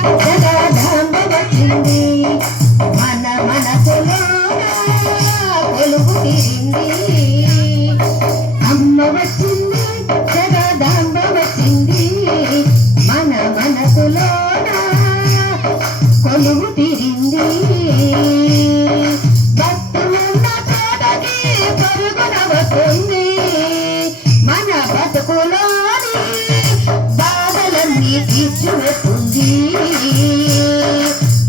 జగదాంబ వచ్చింది మన మనసులో కొలువు తీరింది అమ్మ వచ్చింది జగదాంబ వచ్చింది మన మనసులో కొలువు తీరింది భక్తులున్న తోటకి పరుగున వస్తుంది మన బతుకులోని బాధలన్నీ తీర్చివేస్తుంది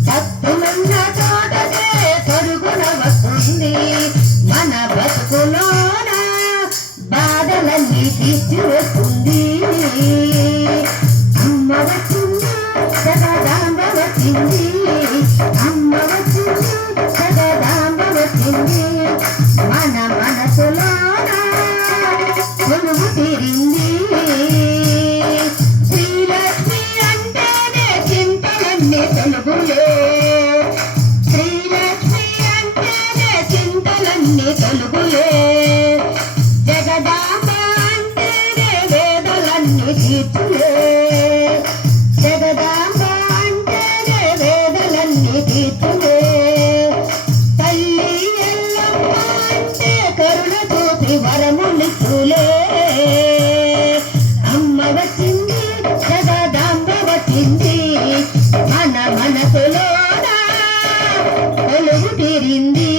భక్తులున్న తోటకే పరుగున వస్తుంది మన బతుకులోన బాధలన్నీ తీర్చివేస్తుంది అమ్మ వచ్చింది జగదాంబ వచ్చింది అమ్మ వచ్చింది జగదాంబ వచ్చింది మన మనసులోన కొలువు తీరింది శ్రీలక్ష్మి అంటేనే చింతలన్నీ తొలుగులే శ్రీలక్ష్మి అంటేనే చింతలన్నీ తొలుగులే జగదాంబ అంటేనే వేదలన్నీ తీర్చులే జగదాంబ అంటేనే వేదలన్నీ తీర్చులే తల్లి ఎల్లమ్మ అంటే కరుణ చూపి వరములిచ్చులే అమ్మ వచ్చింది జగదాంబ వచ్చింది మన మనసులోన కొలువు తీరింది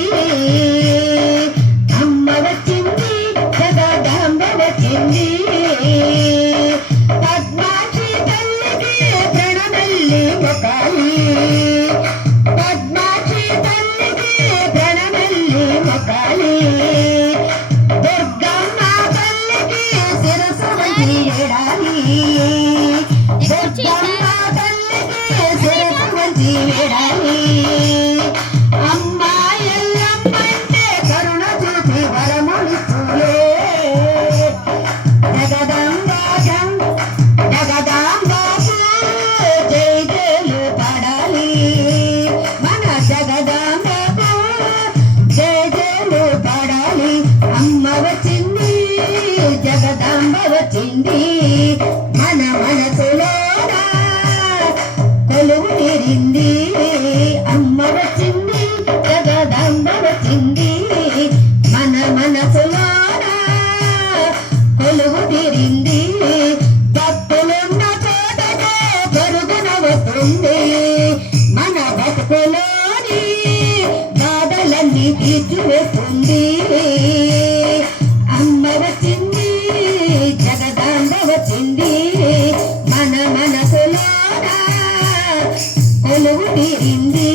అమ్మ వచ్చింది జగదాంబ వచ్చింది పద్మాక్షి తల్లికి ప్రణమెల్లి మొక్కాలి పద్మాక్షి తల్లికి ప్రణమెల్లి మొక్కాలి దుర్గమ్మ తల్లికి శిరసు వంచి వేడాలి దుర్గమ్మ తల్లికి శిరసు వంచి వేడాలి అమ్మ ఎల్లమ్మ అంటే కరుణ చూపి వరములిచ్చులే జగదాంబాకు జై జయలు పాడాలి మన జగదాంబాకు జై జయలు పాడాలి అమ్మ వచ్చింది జగదాంబ వచ్చింది మన మనసులోన కొలువు తీరింది అమ్మ వచ్చింది జగదాంబ వచ్చింది మన మనసులోన కొలువు తీరింది భక్తులున్న చోటకే పరుగున వస్తుంది మన బతుకులోని బాధలన్నీ తీర్చివేస్తుంది అమ్మ వచ్చింది జగదాంబ వచ్చింది మన మనసులోన కొలువు తీరింది